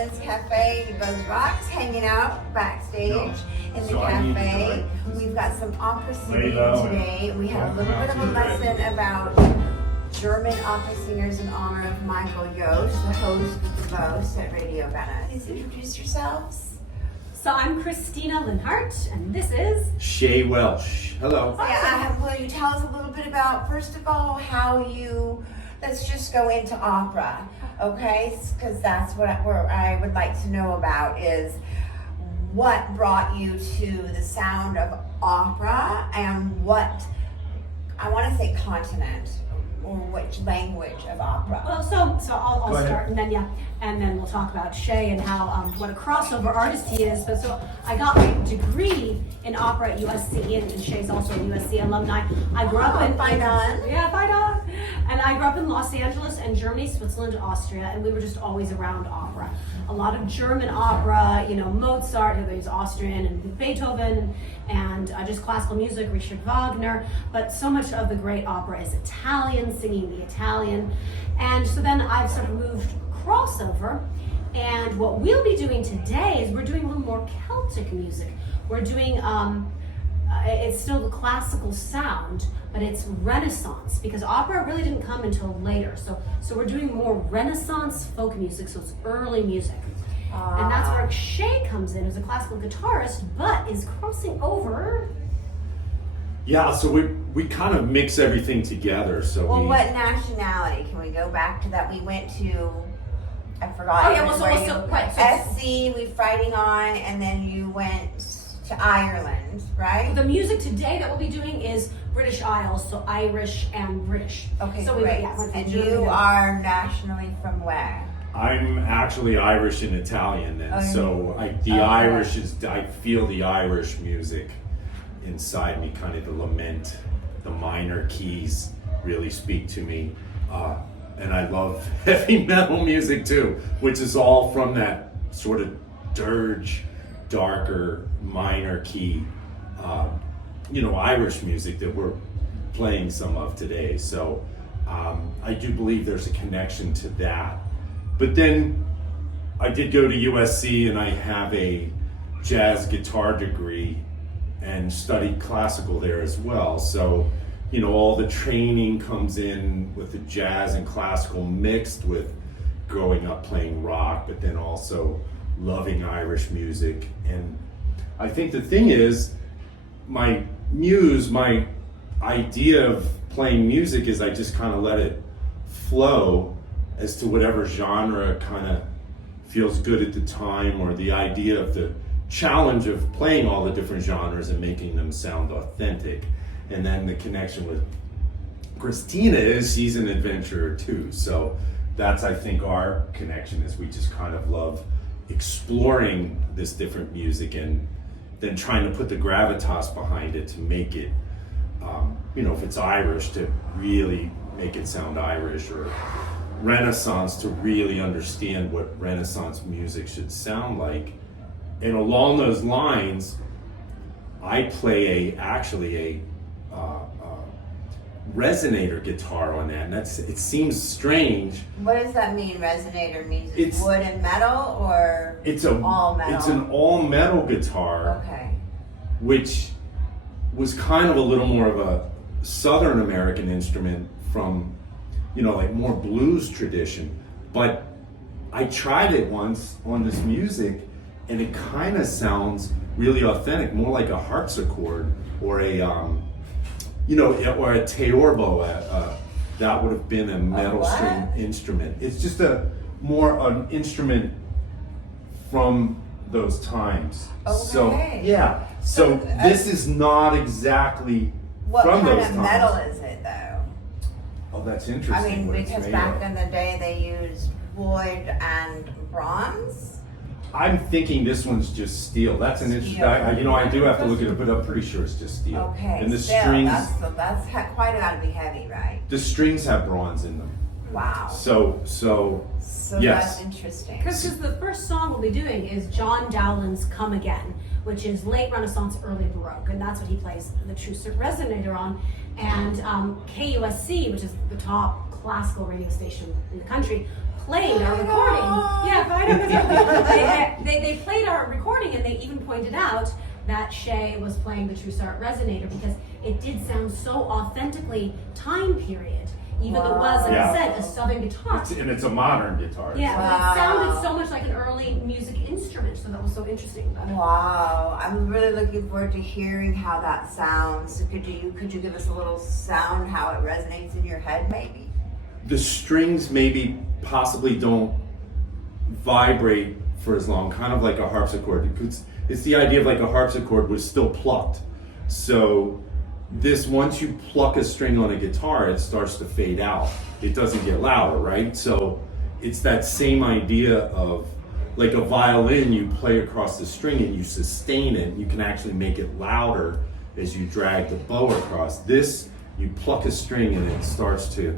Howlerhoneys Cafe, Buzz Rocks, hanging out backstage in the cafe. We've got some opera singing today. We had a little bit of a lesson about German opera singers in honor of Michael Yost, the host of the most at Radio Venice. Please introduce yourselves. So I'm Christina Linhart, and this is Shay Welsh. Hello. Will you tell us a little bit about, first of all, how you, let's just go into opera, okay? Because that's where I would like to know about is what brought you to the sound of opera and what, I want to say continent, or which language of opera? well. So I'll start, and then we'll talk about Shay and how what a crossover artist he is. But so I got my degree in opera at USC, and Shay's also a USC alumni. I grew up in Fight on. Yeah, fight on. And I grew up in Los Angeles and Germany, Switzerland, Austria, and we were just always around opera. A lot of German opera, Mozart, who is Austrian, and Beethoven, and just classical music, Richard Wagner. But so much of the great opera is Italian, singing the Italian. And so then I've sort of moved crossover. And what we'll be doing today is we're doing a little more Celtic music. We're doing, it's still the classical sound, but it's Renaissance, because opera really didn't come until later. So we're doing more Renaissance folk music, so it's early music. And that's where Shay comes in as a classical guitarist, but is crossing over. Yeah, so we kind of mix everything together. So Well, what nationality? Can we go back to that? We went to, I forgot. Oh, yeah, SC, we fighting on, and then you went to Ireland, right? The music today that we'll be doing is British Isles, so Irish and British. Okay, so great. And you are nationally from where? I'm actually Irish and Italian, and Irish is, I feel the Irish music inside me, kind of the lament, the minor keys really speak to me. And I love heavy metal music too, which is all from that sort of dirge, darker, minor key, Irish music that we're playing some of today. So I do believe there's a connection to that. But then I did go to USC and I have a jazz guitar degree and studied classical there as well. So, all the training comes in with the jazz and classical mixed with growing up playing rock, but then also loving Irish music. And I think the thing is, my idea of playing music is I just kind of let it flow as to whatever genre kind of feels good at the time, or the idea of the challenge of playing all the different genres and making them sound authentic. And then the connection with Christina is she's an adventurer too. So that's, I think, our connection is we just kind of love exploring this different music and then trying to put the gravitas behind it to make it, if it's Irish, to really make it sound Irish, or Renaissance to really understand what Renaissance music should sound like. And along those lines, I play a resonator guitar on that, and it seems strange. What does that mean, resonator means? It's wood and metal, or all metal? It's an all metal guitar. Okay. Which was kind of a little more of a Southern American instrument from, like more blues tradition. But I tried it once on this music, and it kind of sounds really authentic, more like a harpsichord or a, or a theorbo. That would have been a metal string instrument. It's just an instrument from those times. Okay. So yeah. So this is not exactly from those times. What kind of metal is it, though? Oh, that's interesting. I mean, because back in the day they used wood and bronze. I'm thinking this one's just steel. That's an interesting. I do have to look at it, but I'm pretty sure it's just steel. Okay. And the strings. That's quite got to be heavy, right? The strings have bronze in them. Wow. So yes. That's interesting. Because the first song we'll be doing is John Dowland's "Come Again," which is late Renaissance, early Baroque, and that's what he plays the true resonator on. And KUSC, which is the top classical radio station in the country, played our recording. Yeah, but they played our recording, and they even pointed out that Shay was playing the True Start Resonator because it did sound so authentically time period. Even though it was, like I said, a Southern guitar. And it's a modern guitar. Yeah, but it sounded so much like an early music instrument, so that was so interesting about it. Wow, I'm really looking forward to hearing how that sounds. Could you give us a little sound, how it resonates in your head, maybe? The strings maybe possibly don't vibrate for as long, kind of like a harpsichord. It's the idea of like a harpsichord was still plucked. So this, once you pluck a string on a guitar, it starts to fade out. It doesn't get louder, right? So it's that same idea of like a violin, you play across the string and you sustain it. You can actually make it louder as you drag the bow across. This, you pluck a string and it starts to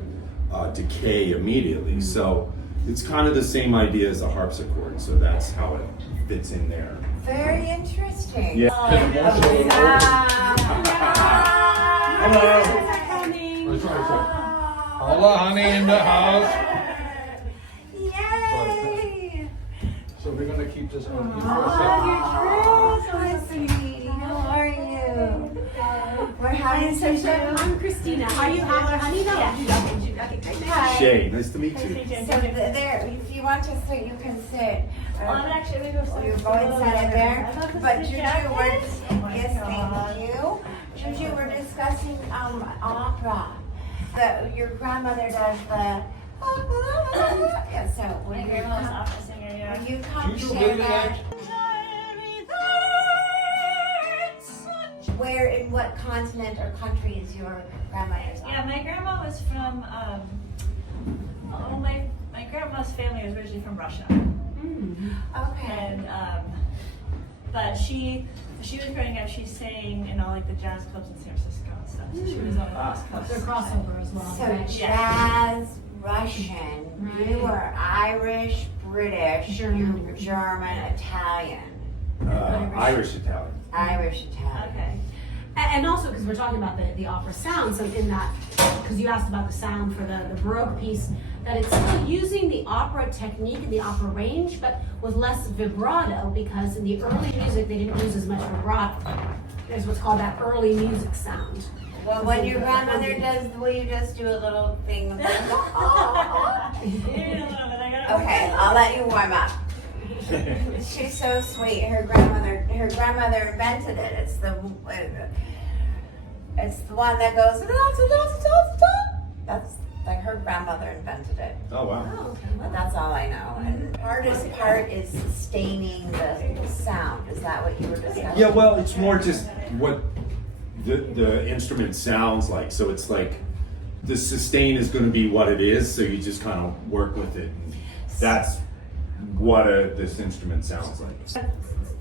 decay immediately. So it's kind of the same idea as a harpsichord. So that's how it fits in there. Very interesting. Yeah. Hello. Coming. Holla, honey, in the house. Yay! So we're gonna keep this on. Oh, so sweet. How are you? We're having such a... I'm Christina. Are you Howler Honey? No. Yeah. Okay, great. Hi. Shay, nice to meet you. So there, if you want to sit, you can sit. I'm actually going to go You're going to sit in there. But Juju, yes, thank you. Juju, we're discussing opera. Your grandmother does the... Yeah, so My grandma's opera singer, yeah. when you come Juju, share baby, that, where, in what continent or country is your grandmother's opera? Yeah, my grandma was from, my grandma's family was originally from Russia. Okay. And, but she was growing up, she sang in all like the jazz clubs in San Francisco and stuff. So she was on the West Coast. They're crossover as well. So right? jazz, Russian, Right. you are Irish, British, German. you're German, Italian. Irish Italian. Irish, Italian. Okay. And also because we're talking about the opera sound, so in that, because you asked about the sound for the Baroque piece, that it's still using the opera technique and the opera range, but with less vibrato, because in the early music they didn't use as much vibrato. There's what's called that early music sound. Well, when your grandmother does, will you just do a little thing? Okay, I'll let you warm up. She's so sweet. Her grandmother invented it. It's the one that goes. That's like her grandmother invented it. Oh, wow. Oh, okay. But that's all I know. And the hardest part is sustaining the sound. Is that what you were discussing? Yeah, well, it's more just what the instrument sounds like. So it's like the sustain is going to be what it is. So you just kind of work with it. That's what this instrument sounds like.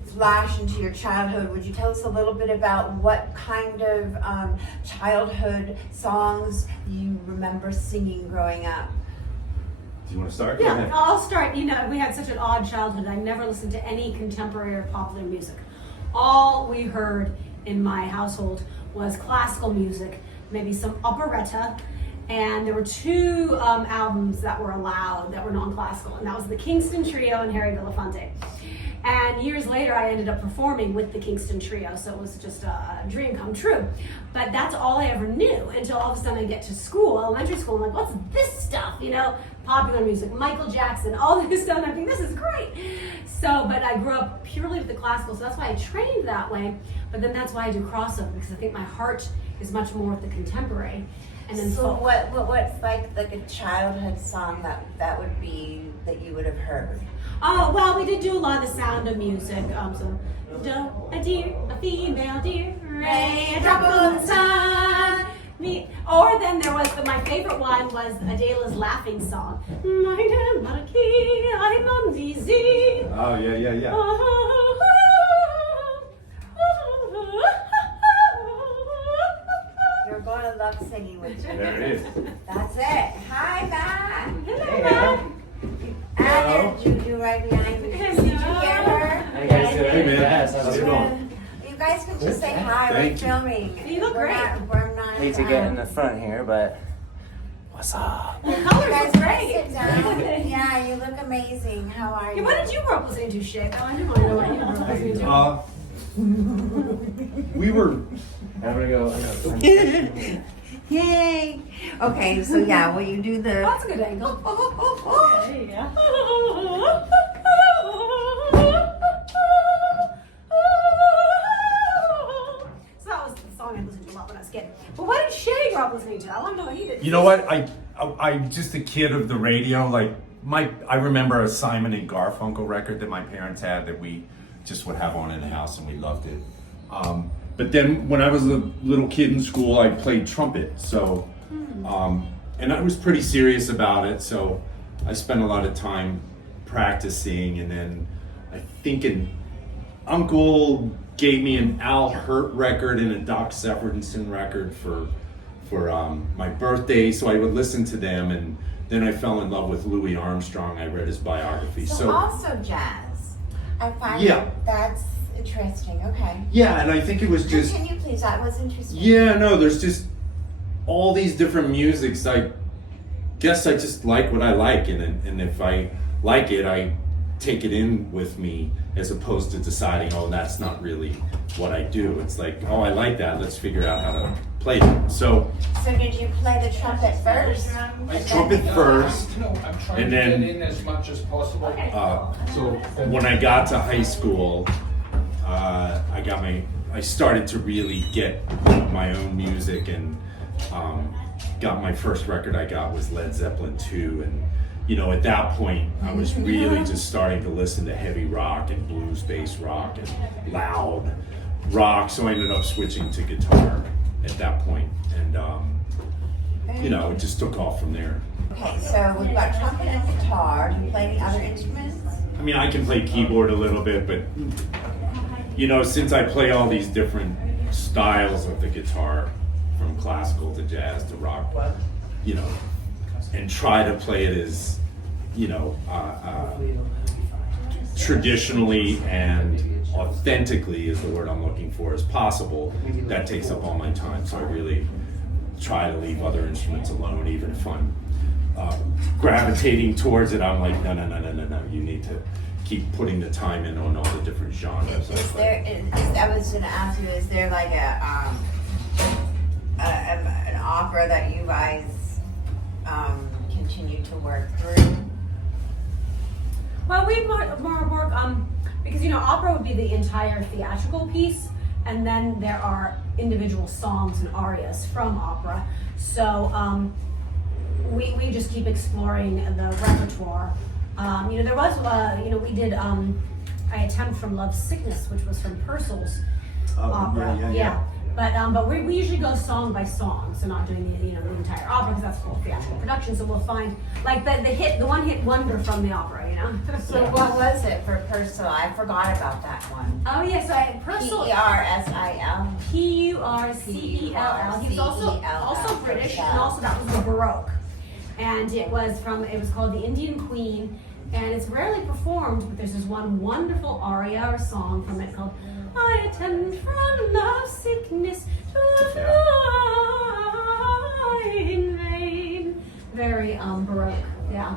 Flash into your childhood. Would you tell us a little bit about what kind of childhood songs you remember singing growing up? Do you want to start? Go Yeah, ahead. I'll start. You know, we had such an odd childhood. I never listened to any contemporary or popular music. All we heard in my household was classical music, maybe some operetta, and there were two albums that were allowed that were non-classical, and that was the Kingston Trio and Harry Belafonte. And years later, I ended up performing with the Kingston Trio, so it was just a dream come true. But that's all I ever knew until all of a sudden I get to school, elementary school, I'm like, what's this stuff? You know, popular music, Michael Jackson, all this stuff, and I think this is great. So, but I grew up purely with the classical, so that's why I trained that way. But then that's why I do crossover, because I think my heart is much more with the contemporary. And then So folk. what's like a childhood song that would be that you would have heard? Oh, well, we did do a lot of the Sound of Music. So, a deer, a female deer, a drop of the sun. Me. Or then there was my favorite one was Adela's laughing song. Meine Marquis, I'm on VZ. Oh, yeah. You're going to love singing with you. There it is. That's it. Hi, Matt. Hello. And there's Juju right behind me. Did you hear her? How you guys doing? Hey, man. Yes, How's how's it it going? going? You guys can just say hi. Thank We're you. filming. You look We're great. We're not. Need to get in the front here, but wow, What's up? Your colors You guys look sit great. down. Yeah, you look amazing. How are Yeah, you? what did you grow up listening to, Shay? Oh, I do want to know what you grew up listening to. We were. I'm gonna go. Yay! Okay, so yeah, will you do the? That's a good angle. There you go. So that was the song I listened to a lot when I was a kid. But what did Shay grow up listening to? I want to know what he did. You know what? I'm just a kid of the radio. Like I remember a Simon and Garfunkel record that my parents had that we just would have on in the house, and we loved it. But then when I was a little kid in school, I played trumpet. So, and I was pretty serious about it. So I spent a lot of time practicing, and then I think an uncle gave me an Al Hurt record and a Doc Severinsen record for my birthday, so I would listen to them, and then I fell in love with Louis Armstrong. I read his biography. So also jazz. I find Yeah. that's interesting. Okay. Yeah, and I think it was just Continue, please. That was interesting. yeah, no, there's just all these different musics. I guess I just like what I like, and if I like it, I take it in with me, as opposed to deciding, oh, that's not really what I do. It's like, oh, I like that. Let's figure out how to play it. So So did you play the trumpet first? trumpet first. No, I'm trying And to then- get in as much as possible. Okay. So When I got to high school, I started to really get my own music, and got my first record I got was Led Zeppelin 2, and at that point I was really just starting to listen to heavy rock and blues-based rock and loud rock, so I ended up switching to guitar at that point, and it just took off from there. Okay, so we've got trumpet and guitar. Do you play any other instruments? I mean, I can play keyboard a little bit, but since I play all these different styles of the guitar, from classical to jazz to rock, and try to play it as, traditionally and authentically is the word I'm looking for as possible, that takes up all my time. So I really try to leave other instruments alone, even if I'm gravitating towards it. I'm like, no, you need to keep putting the time in on all the different genres. I was going to ask you, is there like an opera that you guys continue to work through? Well, we more work because opera would be the entire theatrical piece, and then there are individual songs and arias from opera. So we just keep exploring the repertoire. There was we did I Attempt from Love's Sickness, which was from Purcell's opera. Yeah. But we usually go song by song, so not doing the entire opera, because that's full theatrical production. So we'll find like the one hit wonder from the opera, So what was it for Purcell? I forgot about that one. Oh yes, Purcell. P-E-R-S-I-L. P-U-R-C-E-L-L. He's also British, and also that was the Baroque, and it was called The Indian Queen, and it's rarely performed, but there's this one wonderful aria or song from it called I Attend from Love's Sickness to fly in vain. Very Baroque, yeah.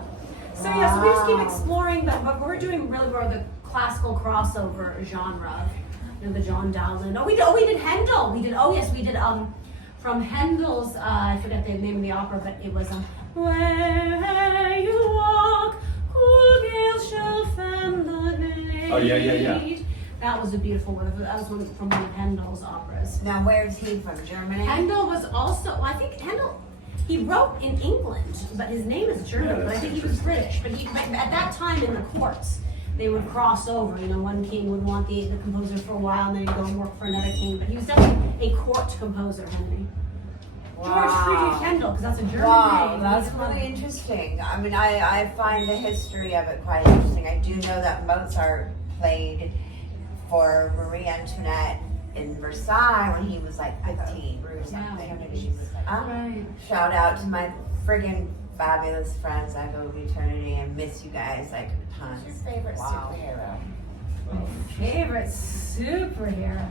So yeah, so we just keep exploring, but we're doing really more the classical crossover genre, the John Dowland. We did Handel. We did from Handel's. I forget the name of the opera, but it was Where You Walk, Cool Gales Shall Fan the Glade. Oh yeah. That was a beautiful one. That was from one of Handel's operas. Now, where's he from? Germany? Handel was also, I think Handel, he wrote in England, but his name is German, but I think he was British. But at that time in the courts, they would cross over. One king would want the composer for a while, and then he'd go and work for another king. But he was definitely a court composer, Henry. George Friedrich Handel, because that's a German name. That's really interesting. I mean, I find the history of it quite interesting. I do know that Mozart played for Marie Antoinette in Versailles when he was like 15 or something. Right. Shout out to my friggin' fabulous friends. I go to eternity and miss you guys like tons. What's your favorite superhero? My favorite superhero?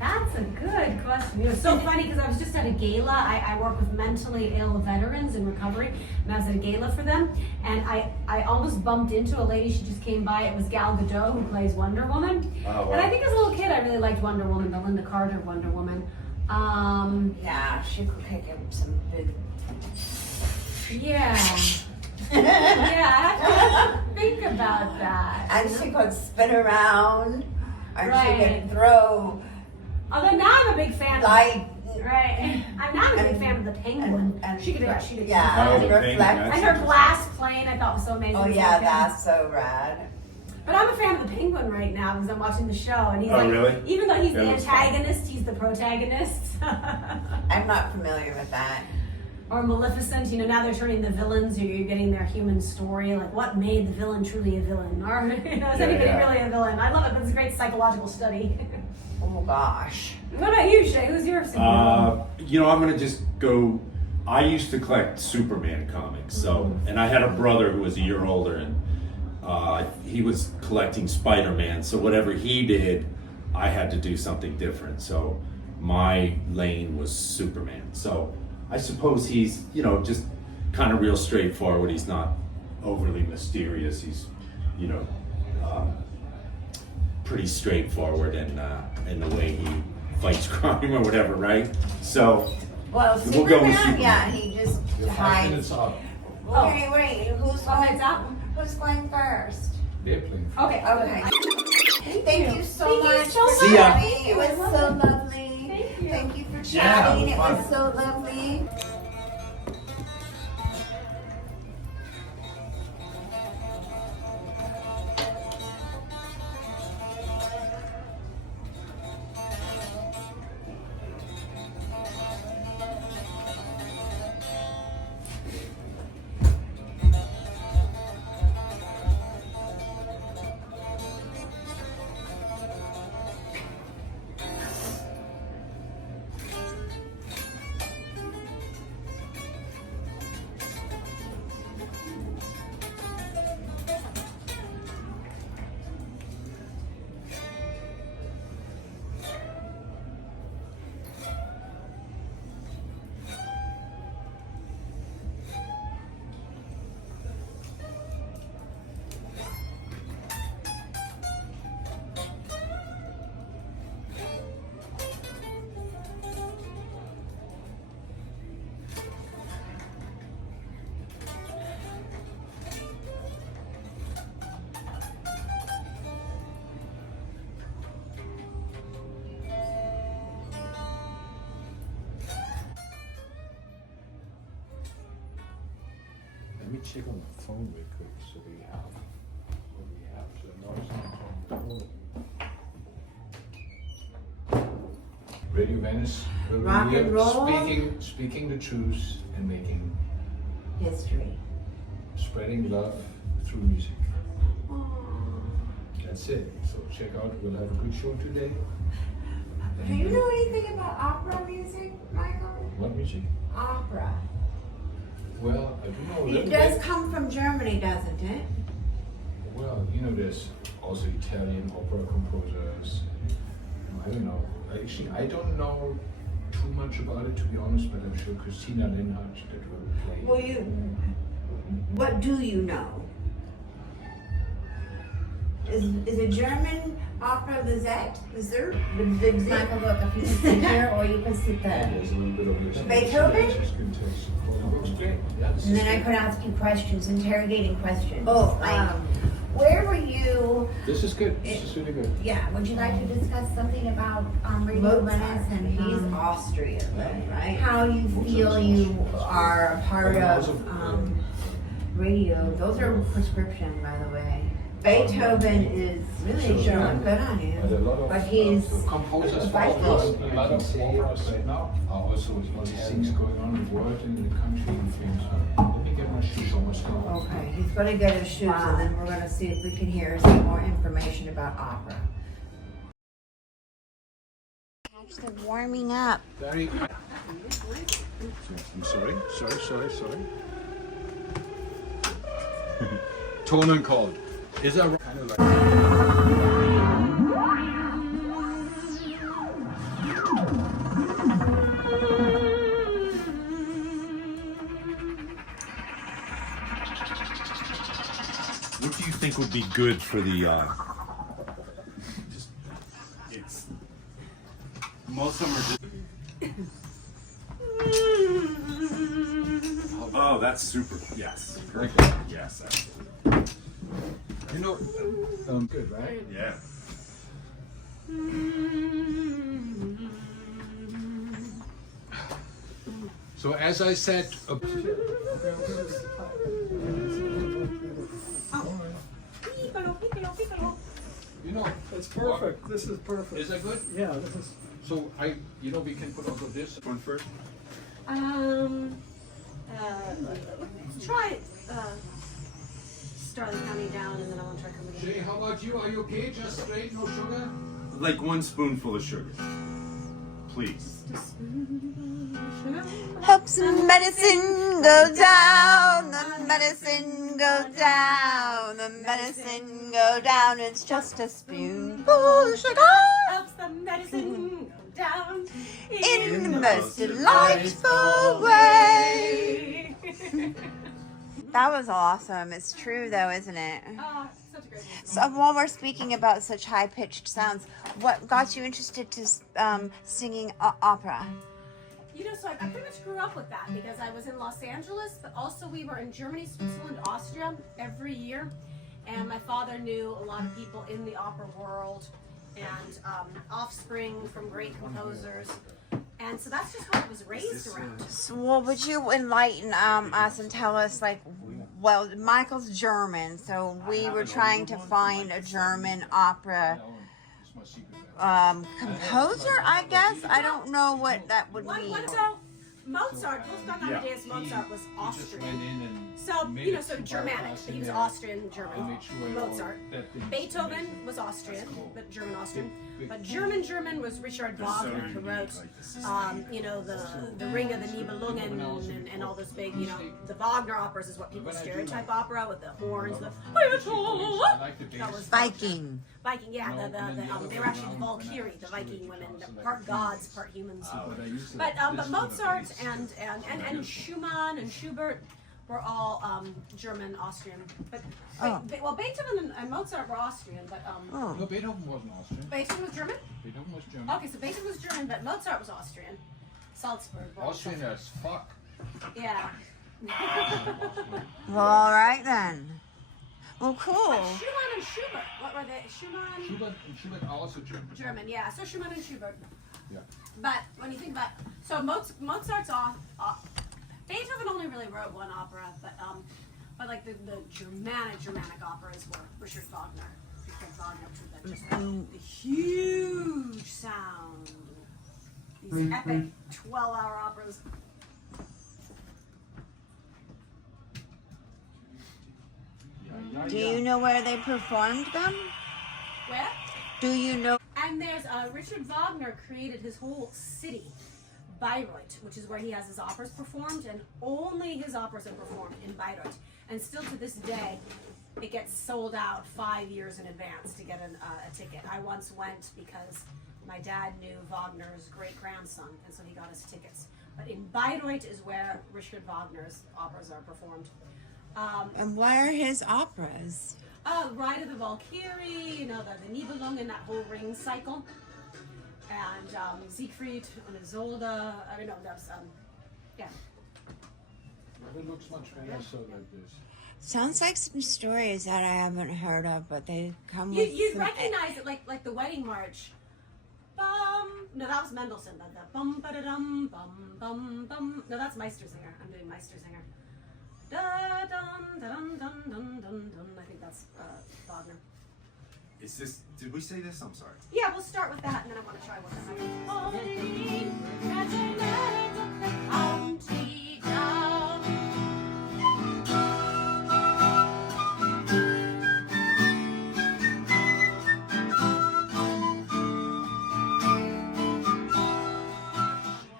That's a good question. You know, it's so funny because I was just at a gala. I work with mentally ill veterans in recovery, and I was at a gala for them, and I almost bumped into a lady. She just came by. It was Gal Gadot, who plays Wonder Woman. Oh, wow. And I think as a little kid, I really liked Wonder Woman, the Linda Carter Wonder Woman. Yeah, she could kick him some big. Yeah. Yeah, I have to think about that. And she could spin around, or Right. she could throw Although now I'm a big fan light. Right. I'm not a big fan of the penguin. And She could shoot it. yeah, Oh, and the penguin, reflect. that's And her glass plane I thought was so amazing. Oh as a yeah, kid. that's so rad. But I'm a fan of the penguin right now because I'm watching the show and he's Oh, like, really? even though he's Yeah, the that's fun. antagonist, he's the protagonist. I'm not familiar with that. Or Maleficent, you know, now they're turning the villains, you're getting their human story, like what made the villain truly a villain? Or, you know, is Yeah, anybody yeah. really a villain? I love it, but it's a great psychological study. Oh gosh. What about you, Shay? Who's your superhero? You know, I'm gonna just go. I used to collect Superman comics, so and I had a brother who was a year older, and he was collecting Spider-Man. So whatever he did, I had to do something different. So my lane was Superman. So I suppose he's, you know, just kind of real straightforward. He's not overly mysterious. He's, you know, pretty straightforward in the way he fights crime or whatever, right? So Well, We'll Superman, go with Superman. yeah, he just You're 5 hides. minutes out. Okay, wait, who's Oh, going? it's out. Who's going first? They're playing. Okay. Okay. Thank you so Thank you much so for See ya. chatting. It was so lovely. Thank you. Thank you for Yeah, chatting. it It was was so lovely. Let me check on the phone real quick so we have what we have. So now it's on the phone. Radio Venice will be Rock here and roll. speaking the truth and making, History. spreading love through music. That's it. So check out. We'll have a good show today. Do you know anything about opera music, Michael? What music? Opera. Well, I do know a It little does bit. come from Germany, doesn't it? Well, you know, there's also Italian opera composers. I don't know. Actually, I don't know too much about it, to be honest, but I'm sure Christina Linhart that will play. Well, what do you know? Is a German opera Lisette? Is there the Michael, look, if you can sit here or you can sit Yeah, there. there's a little bit of this. Beethoven? Just gonna tell some looks great. Yeah, this And is then I good. could ask you questions, interrogating questions. Oh, Where were you? This is good. This is really good. Yeah, would you like to discuss something about Radio Venice and He's Austrian, right? how you feel you are a part Lots of of, radio? Those are prescription, by the way. Beethoven is really So, showing good on But a you. lot of But he's composers a for operas, vital. a lot of operas right now are also all these things going on in the world and in the country and things. Let me get my shoes on what's going on. Okay, he's gonna get his shoes and then we're gonna see if we can hear some more information about opera. actually warming up. Very. I'm sorry. Tone and chord. Is that kind of like? think would be good for the it's most of them are just oh, that's super. Yes. Perfect. Yes. You know, good, right? Yeah. So as I said, you know, It's perfect. This is perfect. is that good? Yeah, this is. So we can put also this one first. Try Starling County down, and then I want to try coming Jay, how about you? Are you okay? Just straight, no sugar? Like 1 spoonful of sugar, please. Helps the medicine go down, the medicine go down, the medicine go down. It's just a spoonful of sugar Helps the medicine go down in the most delightful way. That was awesome. It's true though, isn't it? Such a great movie. So while we're speaking about such high-pitched sounds, what got you interested to singing opera? You know, so I pretty much grew up with that because I was in Los Angeles, but also we were in Germany, Switzerland, Austria every year. And my father knew a lot of people in the opera world and offspring from great composers. And so that's just what I was raised around. So, well, would you enlighten us and tell us, like, well, Michael's German, so we were trying to find a German opera It's my secret. composer, I guess. I don't know what that would mean. So Mozart, Wolfgang Amadeus Mozart was Austrian. So, you know, so Germanic. He was Austrian, German. Mozart. Beethoven was Austrian, but German-Austrian. But German was Richard Wagner, who wrote, you know, the Ring of the Nibelungen and all those big, you know, the Wagner operas is what people stereotype opera with the horns, the that was Viking. Viking, yeah, they were actually the Valkyrie, the Viking women, part gods, part humans. But Mozart and Schumann and Schubert were all German, Austrian. But well, Beethoven and Mozart were Austrian, but No, Beethoven wasn't Austrian. Beethoven was German. Beethoven was German. Okay, so Beethoven was German, but Mozart was Austrian. Salzburg. Austrian as fuck. Yeah. Well, all right then. Well, cool. Schumann and Schubert. What were they? Schubert also German. German, yeah. So Schumann and Schubert. Yeah. But when you think about so Mozart's off. Beethoven only really wrote one opera, but like the Germanic operas were Richard Wagner. Richard Wagner with that just the huge sound. These epic 12-hour operas. Do you know where they performed them? Where? Do you know? And there's Richard Wagner created his whole city, Bayreuth, which is where he has his operas performed, and only his operas are performed in Bayreuth. And still to this day, it gets sold out 5 years in advance to get a ticket. I once went because my dad knew Wagner's great-grandson, and so he got us tickets. But in Bayreuth is where Richard Wagner's operas are performed. And what are his operas? Ride of the Valkyrie, you know, the Nibelungen, that whole ring cycle. And Siegfried and Isolde, I mean, no, that's, yeah. It looks much nicer like this. Sounds like some stories that I haven't heard of, but they come You'd with some- recognize it like the wedding march. Bum. No, that was Mendelssohn. The bum ba da dum bum bum bum. No, that's Meistersinger. I'm doing Meistersinger. Da dum da dum dum dum dum dum. I think that's Wagner. Is this? Did we say this? I'm sorry. Yeah, we'll start with that, and then I want to try what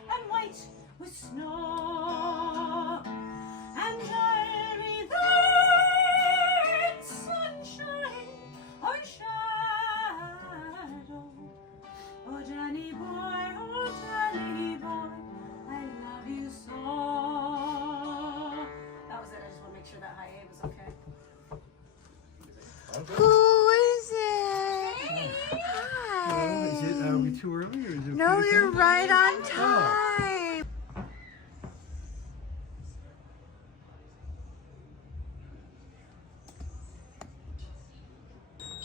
and white with snow, and airy there in sunshine or shadow. Oh, Danny boy, oh, Danny Who is it? Oh, is it, Hi. are we too early or is it? No, okay to you're come? right on time.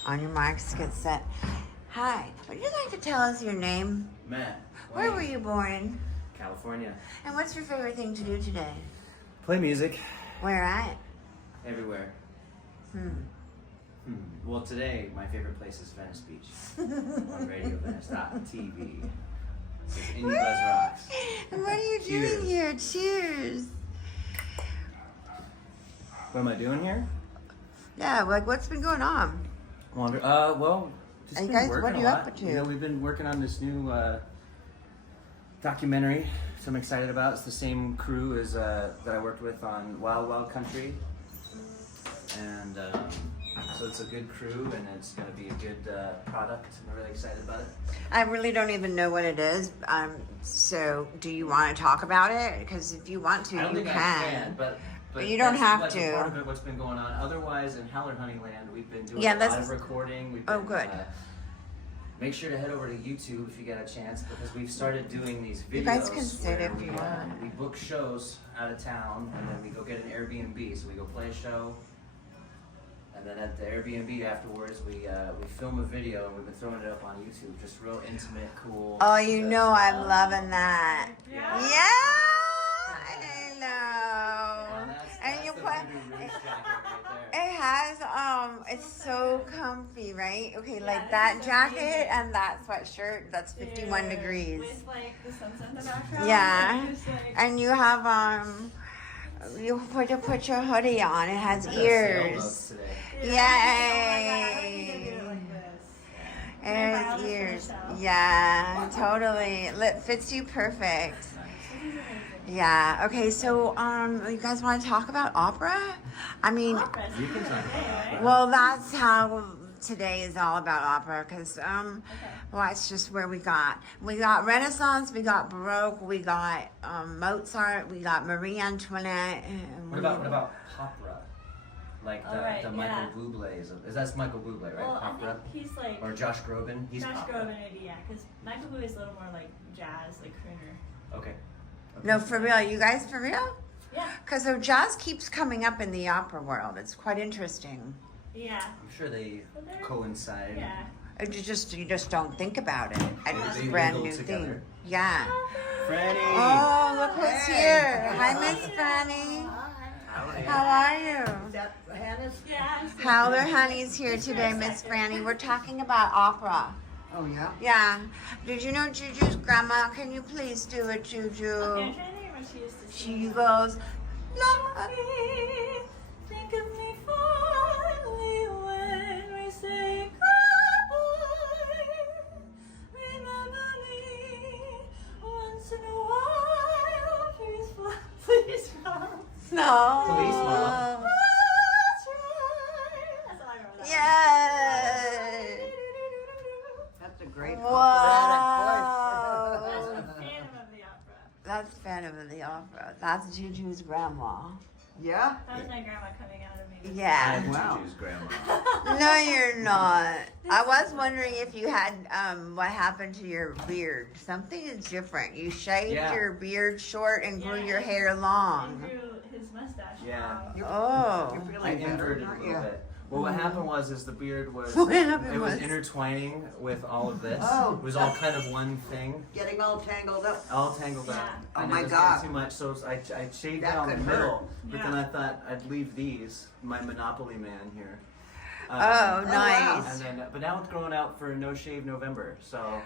On your marks, get set. Hi. Would you like to tell us your name? Matt. Where were you born? California. And what's your favorite thing to do today? Play music Where at? everywhere. Hmm. Well, today my favorite place is Venice Beach on RadioVenice.tv. With Indie Buzz Rocks. And what are you Cheers. doing here? Cheers. What am I doing here? Yeah, like what's been going on? Well, just Hey, been guys, working what are a you lot. up to? You know, we've been working on this new documentary, so I'm excited about. It's the same crew as that I worked with on Wild Wild Country, and so it's a good crew, and it's going to be a good product. I'm really excited about it. I really don't even know what it is. So do you want to talk about it? Because if you want to, I don't you think can. I can, but you don't that's have like to. a part of it, what's been going on. Otherwise, in HowlerHoneyland, we've been doing Yeah, a let's- lot of recording. We've Oh, been, good. Make sure to head over to YouTube if you get a chance, because we've started doing these videos. You guys can sit where if you want. We book shows out of town, and then we go get an Airbnb. So we go play a show, and then at the Airbnb afterwards, we film a video, and we've been throwing it up on YouTube. Just real intimate, cool. Oh, you know I'm loving that. Yeah. I And know. that's And you the put voodoo roots jacket right there. it has it's so comfy, right? Okay, like this that is jacket amazing. and that sweatshirt. That's 51 Dude, degrees. With like the sunset in the background. Yeah. Like, just, like, And you have you put your hoodie on. It has Got sailboats ears. today. yeah, Yay. I need to do it like this. It Can I has borrow this for ears. myself? Yeah, totally. It fits you perfect. This is amazing. Yeah. Okay. So, you guys want to talk about opera? I mean, Opera is You can talk okay, about right? well, that's how today is all about opera. Because, Okay. well, it's just where we got Renaissance, we got Baroque, we got Mozart, we got Marie Antoinette. And What about opera? Like Oh, right, the yeah. Michael Bublé's of, that's Michael Bublé, right? Well, I Opera? think he's like Or Josh Groban? He's Josh opera. Groban, maybe, yeah, because Michael Bublé is a little more like jazz, like crooner. Okay. No, for real. You guys for real? Yeah, Because so jazz keeps coming up in the opera world. It's quite interesting. yeah, I'm sure they Well, they're- coincide. yeah. You just don't think about it. And it's They a brand mingle new together. thing. Yeah. Franny! Oh, look who's here. Hi, Miss Franny. How are you? that Hannah's? Yeah. Howler Honey's here today, Miss Franny. We're talking about opera. Oh, yeah? Yeah. Did you know Juju's grandma? Can you please do it, Juju? Okay, I'm trying to think of what she used to sing. She goes, Love me, think of me fondly when we say goodbye. Remember me once in a while. Please, please, Mom. no. Please, Mom. That's right. That's all I remember. Yay. That's a great Wow. That's a Phantom of the Opera. That's Phantom of the Opera. That's Juju's grandma. Yeah? That was my grandma coming out of me. Yeah. I'm Wow. Juju's grandma. No, you're not. I was wondering if you had what happened to your beard. Something is different. You shaved Yeah. your beard short and grew Yeah, your and- hair And long. grew his mustache. Yeah. long. Oh. You're I feeling better, inverted a aren't little you? bit. Well, what happened was the beard was What happened it was was- intertwining with all of this. Oh. It was all kind of one thing, Getting all tangled up. all tangled up. Yeah. Oh and my it was God. getting too much, so I shaved That down the could middle. But then Yeah. I thought I'd leave these, my Monopoly man here. Oh, and nice. then, but now it's growing out for No Shave November. So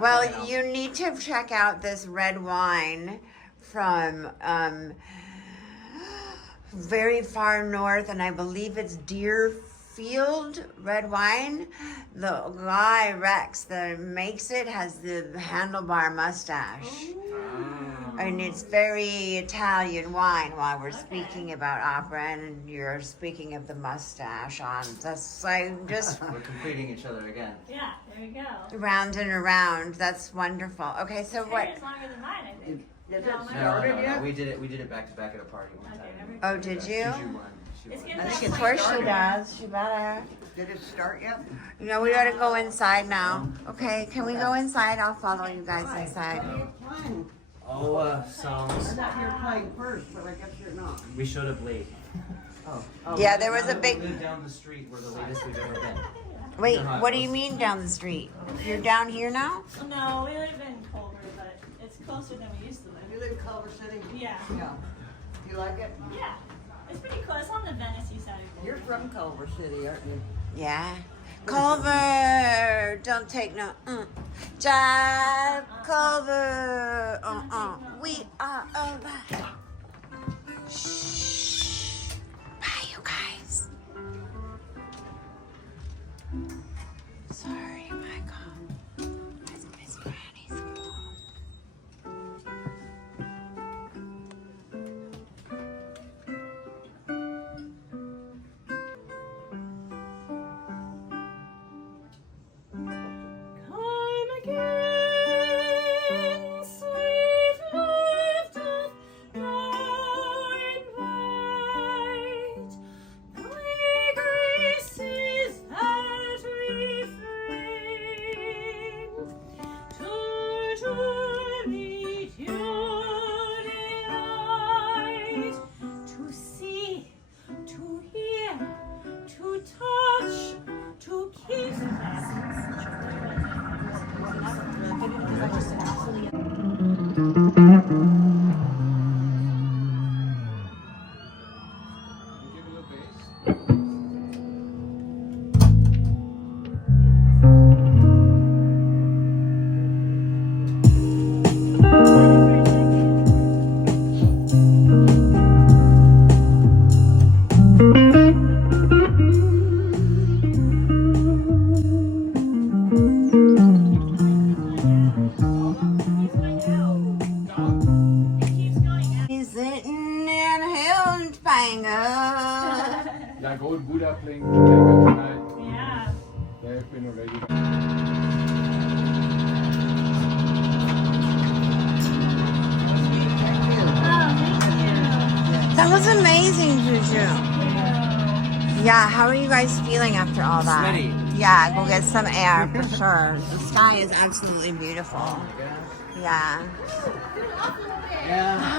Well, you need to check out this red wine from very far north, and I believe it's Deerfield red wine. The guy Rex that makes it has the handlebar mustache. And it's very Italian wine while we're speaking about opera and you're speaking of the mustache on this. I just we're completing each other again. Yeah, there we go. round and around. That's wonderful. Okay, so Hair what? is longer than mine, I think. Is it No, my started yet? We did it back to back at a party one Okay, time. every- Oh, did you? Juju won. She It's won. getting I think that it's Of point course she where- does. She better. Did it start yet? You know, we gotta go inside now. Okay, can we go inside? I'll follow you guys inside. Playing. Oh, songs. I thought you were playing first, but I guess you're not. We showed up late. Oh. Yeah, there was a We big. live down the street. We're the latest we've ever been. Wait, what do you mean down the street? You're down here now? No, we live in Culver, but it's closer than we used to You live. live in Culver City? Yeah. Yeah. You like it? Yeah. It's pretty close on the Venice side of Culver. You're from Culver City, aren't you? Yeah. Culver, don't take no. Jive, Culver. We are alive. Shh. Bye, you guys. Sorry, Michael. That's Miss Granny's fault. Come again, sweet lift of thine invite. Thy grace is that refrain to meet your delight, to see, to hear, to touch, to kiss. Give a little bass. He's sitting in a hill banger. Like old Buddha playing Jamaica tonight. Yeah. They have been already. That was amazing, Juju. Yeah, how are you guys feeling after all that? Sweaty. Yeah, go get some air for sure. The sky is absolutely beautiful. Oh my gosh. Yeah. Yeah.